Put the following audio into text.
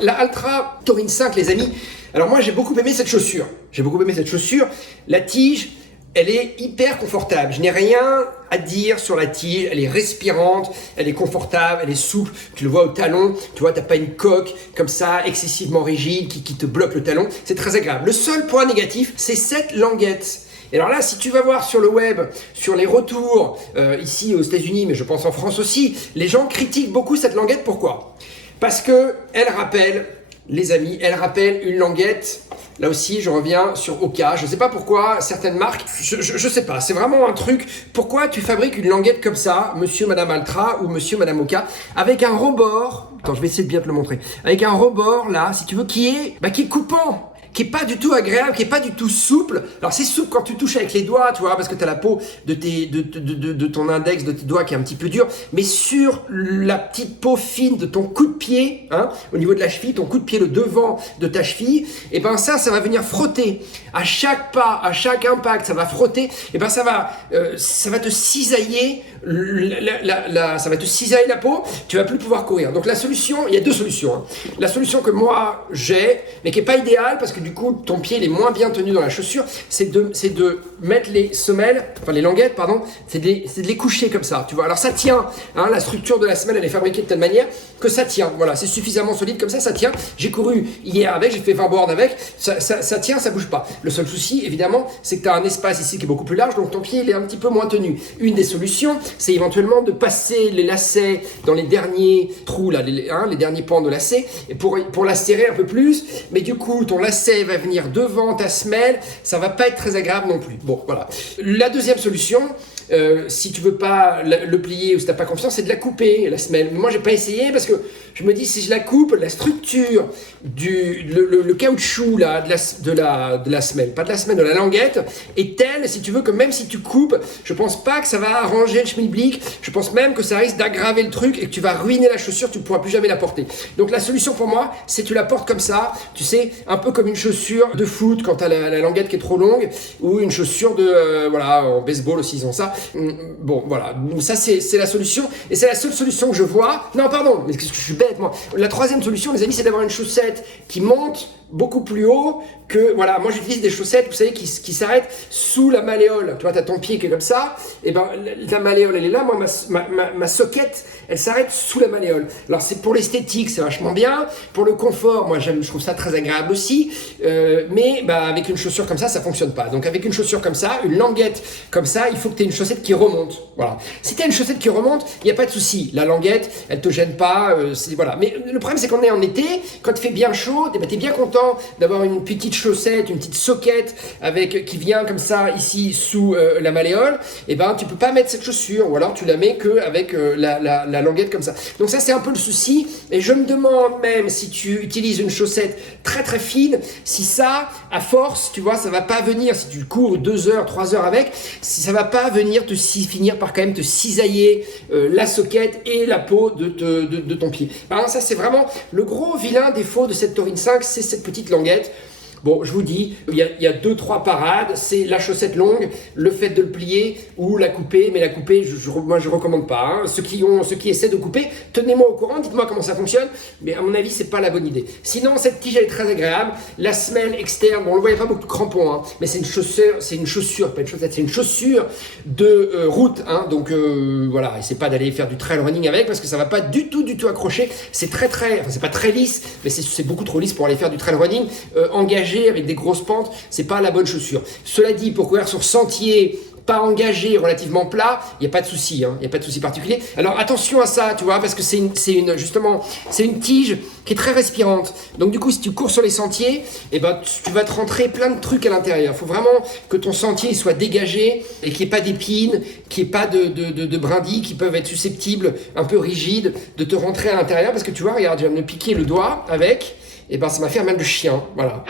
La Altra Taurine 5, les amis, alors moi j'ai beaucoup aimé cette chaussure. La tige, elle est hyper confortable. Je n'ai rien à dire sur la tige. Elle est respirante, elle est confortable, elle est souple. Tu le vois au talon, tu vois, t'as pas une coque comme ça excessivement rigide qui te bloque le talon. C'est très agréable. Le seul point négatif, c'est cette languette. Et alors là, si tu vas voir sur le web, sur les retours, ici aux États-Unis, mais je pense en France aussi, les gens critiquent beaucoup cette languette. Pourquoi ? Parce que elle rappelle, les amis, elle rappelle une languette. Là aussi, je reviens sur Oka. Je ne sais pas pourquoi certaines marques, je sais pas, c'est vraiment un truc. Pourquoi tu fabriques une languette comme ça, monsieur, madame Altra ou monsieur, madame Oka, avec un rebord, attends, je vais essayer de bien te le montrer, avec un rebord là, si tu veux, qui est coupant, qui est pas du tout agréable, qui est pas du tout souple. Alors c'est souple quand tu touches avec les doigts, tu vois, parce que tu as la peau de ton index, de tes doigts qui est un petit peu dure, mais sur la petite peau fine de ton coup de pied, hein, au niveau de la cheville, ton coup de pied, le devant de ta cheville, et ben ça va venir frotter. À chaque pas, à chaque impact, ça va frotter, et ben ça va te cisailler ça va te cisailler la peau, tu vas plus pouvoir courir. Donc la solution, il y a deux solutions. Hein. La solution que moi j'ai, mais qui est pas idéale parce que du coup ton pied il est moins bien tenu dans la chaussure, c'est de mettre les semelles, enfin les languettes pardon, c'est de les coucher comme ça, tu vois. Alors ça tient, hein, la structure de la semelle elle est fabriquée de telle manière que ça tient. Voilà, c'est suffisamment solide comme ça tient. J'ai couru hier avec, j'ai fait 20 bornes avec, ça tient, ça bouge pas. Le seul souci évidemment, c'est que tu as un espace ici qui est beaucoup plus large, donc ton pied il est un petit peu moins tenu. Une des solutions, c'est éventuellement de passer les lacets dans les derniers trous, là, les derniers pans de lacets, et pour la serrer un peu plus, mais du coup, ton lacet va venir devant ta semelle, ça va pas être très agréable non plus. Bon, voilà. La deuxième solution, si tu veux pas le plier ou si t'as pas confiance, c'est de la couper, la semelle. Mais moi, j'ai pas essayé parce que je me dis, si je la coupe, la structure le caoutchouc là, de la semelle, pas de la semelle, de la languette, est telle, si tu veux, que même si tu coupes, je pense pas que ça va arranger le schmilblick, je pense même que ça risque d'aggraver le truc et que tu vas ruiner la chaussure, tu ne pourras plus jamais la porter. Donc la solution pour moi, c'est tu la portes comme ça, tu sais, un peu comme une chaussure de foot quand tu as la languette qui est trop longue, ou une chaussure voilà, en baseball aussi ils ont ça. Bon, voilà, ça c'est la solution, et c'est la seule solution que je vois. Non, pardon, mais qu'est-ce que je suis bête moi. La troisième solution, les amis, c'est d'avoir une chaussette qui monte beaucoup plus haut que, voilà, moi j'utilise des chaussettes, vous savez, qui s'arrêtent sous la malléole. Tu vois, tu as ton pied qui est comme ça, et ben la malléole elle est là, moi ma soquette, elle s'arrête sous la malléole. Alors c'est pour l'esthétique, c'est vachement bien, pour le confort, moi je trouve ça très agréable aussi, mais bah, avec une chaussure comme ça fonctionne pas. Donc avec une chaussure comme ça, une languette comme ça, il faut que tu aies une chaussette qui remonte. Voilà. Si tu as une chaussette qui remonte, il n'y a pas de souci. La languette, elle te gêne pas, voilà. Mais le problème c'est qu'on est en été, quand il fait bien chaud, tu es bien content d'avoir une petite chaussette, une petite soquette qui vient comme ça ici sous la malléole. Et ben tu peux pas mettre cette chaussure, ou alors tu la mets que avec la languette comme ça. Donc ça c'est un peu le souci, et je me demande même si tu utilises une chaussette très très fine, si ça à force, tu vois, ça va pas venir, si tu cours 2 heures, 3 heures avec, si ça va pas venir finir par quand même te cisailler la soquette et la peau de ton pied. Alors ça c'est vraiment le gros vilain défaut de cette Taurine 5, c'est cette petite languette. Bon, je vous dis, il y a 2-3 parades, c'est la chaussette longue, le fait de le plier ou la couper, mais la couper, moi je recommande pas. Hein. Ceux qui essaient de couper, tenez-moi au courant, dites-moi comment ça fonctionne, mais à mon avis, c'est pas la bonne idée. Sinon, cette tige elle est très agréable, la semelle externe, bon, on le voit, il n'y a pas beaucoup de crampons, hein, mais c'est une chaussure, pas une chaussette, c'est une chaussure de route, hein, donc voilà, et c'est pas d'aller faire du trail running avec, parce que ça va pas du tout accrocher, c'est enfin c'est pas très lisse, mais c'est beaucoup trop lisse pour aller faire du trail running, engagé avec des grosses pentes, c'est pas la bonne chaussure. Cela dit, pour courir sur sentier pas engagé, relativement plat, il n'y a pas de souci, hein, il n'y a pas de souci particulier. Alors attention à ça, tu vois, parce que c'est une tige qui est très respirante. Donc du coup, si tu cours sur les sentiers, eh ben, tu vas te rentrer plein de trucs à l'intérieur. Il faut vraiment que ton sentier soit dégagé et qu'il n'y ait pas d'épines, qu'il n'y ait pas de brindilles qui peuvent être susceptibles, un peu rigides, de te rentrer à l'intérieur. Parce que tu vois, regarde, je viens de me piquer le doigt avec, et ben ça m'a fait un mal de chien, voilà.